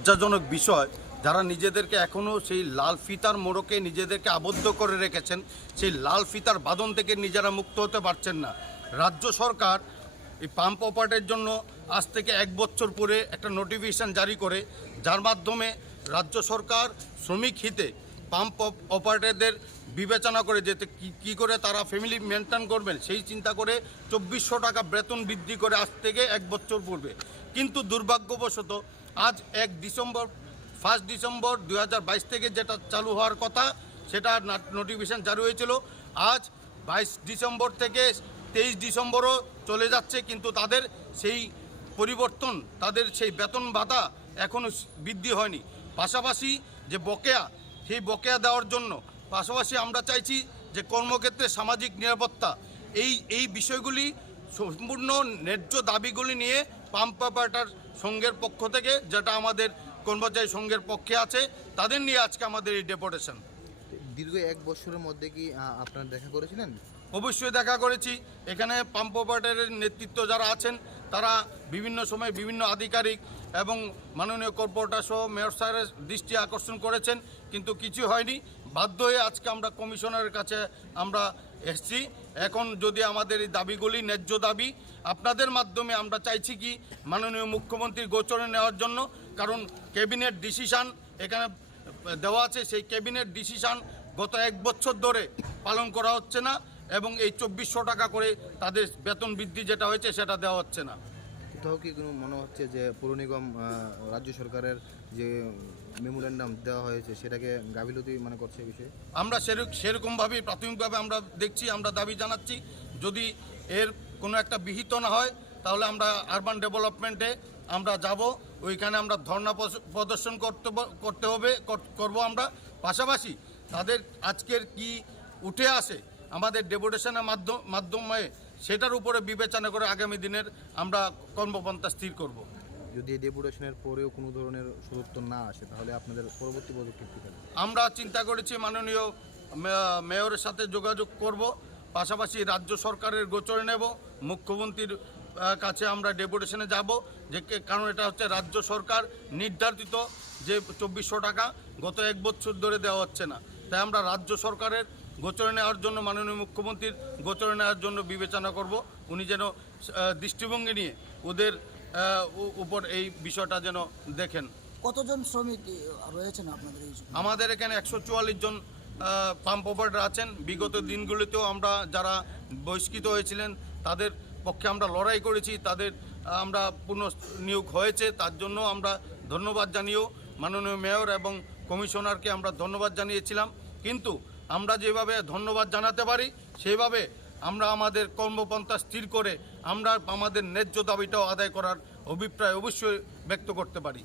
লজ্জাজনক বিষয়, যারা নিজেদেরকে এখনও সেই লাল ফিতার মোড়কে নিজেদেরকে আবদ্ধ করে রেখেছেন, সেই লাল ফিতার বাঁধন থেকে নিজেরা মুক্ত হতে পারছেন না। রাজ্য সরকার এই পাম্প অপারেটের জন্য আজ থেকে এক বছর পরে একটা নোটিফিকেশান জারি করে, যার মাধ্যমে রাজ্য সরকার শ্রমিক হিতে পাম্প অপ- অপারেটরদের বিবেচনা করে যেতে কি করে তারা ফ্যামিলি মেনটেন করবেন, সেই চিন্তা করে চব্বিশশো টাকা বেতন বৃদ্ধি করে আজ থেকে এক বছর পূর্বে। কিন্তু দুর্ভাগ্যবশত আজ এক ডিসেম্বর, ফার্স্ট ডিসেম্বর দু হাজার বাইশ থেকে যেটা চালু হওয়ার কথা, সেটা নোটিফিকেশান জারি হয়েছিল। আজ বাইশ ডিসেম্বর থেকে তেইশ ডিসেম্বরও চলে যাচ্ছে, কিন্তু তাদের সেই পরিবর্তন, তাদের সেই বেতন ভাতা এখনও বৃদ্ধি হয়নি। পাশাপাশি যে বকেয়া, সেই বকেয়া দেওয়ার জন্য, পাশাপাশি আমরা চাইছি যে কর্মক্ষেত্রে সামাজিক নিরাপত্তা, এই এই বিষয়গুলি সম্পূর্ণ ন্যায্য দাবিগুলি নিয়ে পাম্প অপারেটর সংঘের পক্ষ থেকে যেটা আমাদের কর্মচারী সংঘের পক্ষে আছে তাদের নিয়ে আজকে আমাদের এই ডেপুটেশন দীর্ঘ এক বছরের মধ্যে কি আপনারা দেখা করেছিলেন? অবশ্যই দেখা করেছি। এখানে পাম্প অপারেটরের নেতৃত্ব যারা আছেন তারা বিভিন্ন সময় বিভিন্ন আধিকারিক এবং মাননীয় কর্পোরেটর সহ মেয়র স্যারের দৃষ্টি আকর্ষণ করেছেন কিন্তু কিছু হয়নি। বাধ্য হয়ে আজকে আমরা কমিশনারের কাছে আমরা এসছি। এখন যদি আমাদের এই দাবিগুলি ন্যায্য দাবি, আপনাদের মাধ্যমে আমরা চাইছি কি মাননীয় মুখ্যমন্ত্রীর গোচরে নেওয়ার জন্য, কারণ ক্যাবিনেট ডিসিশান এখানে দেওয়া আছে, সেই ক্যাবিনেট ডিসিশান গত এক বছর ধরে পালন করা হচ্ছে না এবং এই চব্বিশশো টাকা করে তাদের বেতন বৃদ্ধি যেটা হয়েছে সেটা দেওয়া হচ্ছে না। কোথাও কি কোনো মনে হচ্ছে যে পৌর নিগম রাজ্য সরকারের যে মেমোরেন্ডাম দেওয়া হয়েছে, সেটাকে গাফিলতি মানে করছে বিষয়ে? আমরা সেরকম সেরকমভাবেই, প্রাথমিকভাবে আমরা দেখছি, আমরা দাবি জানাচ্ছি, যদি এর কোনো একটা বিহিত না হয়, তাহলে আমরা আরবান ডেভেলপমেন্টে আমরা যাব, ওইখানে আমরা ধর্ণা প্রদর্শন করতে করতে হবে, কর- করব আমরা। পাশাপাশি তাদের আজকের কি উঠে আসে, আমাদের ডেপুটেশনের মাধ্যম, মাধ্যমে সেটার উপরে বিবেচনা করে আগামী দিনের আমরা কর্মপন্থা স্থির করব। যদি ডেপুটেশনের পরেও কোনো ধরনের সদুত্তর না আসে তাহলে আপনাদের পরবর্তী পদক্ষেপ কী আমরা চিন্তা করেছি মাননীয় মেয়রের সাথে যোগাযোগ করব পাশাপাশি রাজ্য সরকারের গোচরে নেব মুখ্যমন্ত্রীর কাছে আমরা ডেপুটেশনে যাব যে কারণ এটা হচ্ছে রাজ্য সরকার নির্ধারিত যে চব্বিশশো টাকা গত এক বছর ধরে দেওয়া হচ্ছে না। তাই আমরা রাজ্য সরকারের গোচরে নেওয়ার জন্য মাননীয় মুখ্যমন্ত্রীর গোচরে নেওয়ার জন্য বিবেচনা করব। উনি যেন দৃষ্টিভঙ্গি নিয়ে ওদের উপর এই বিষয়টা যেন দেখেন। কতজন শ্রমিক রয়েছেন আপনাদের আমাদের এখানে একশো চুয়াল্লিশ জন পাম্প অপারেটর আছেন। বিগত দিনগুলিতেও আমরা যারা বহিষ্কৃত হয়েছিলেন তাদের পক্ষে আমরা লড়াই করেছি তাদের আমরা পুনঃ নিয়োগ হয়েছে তার জন্য আমরা ধন্যবাদ জানিয়েও মাননীয় মেয়র এবং কমিশনারকে আমরা ধন্যবাদ জানিয়েছিলাম। কিন্তু আমরা যেভাবে ধন্যবাদ জানাতে পারি সেইভাবে আমরা আমাদের কর্মপন্থা স্থির করে আমরা আমাদের ন্যায্য দাবিটাও আদায় করার অভিপ্রায় অবশ্যই ব্যক্ত করতে পারি।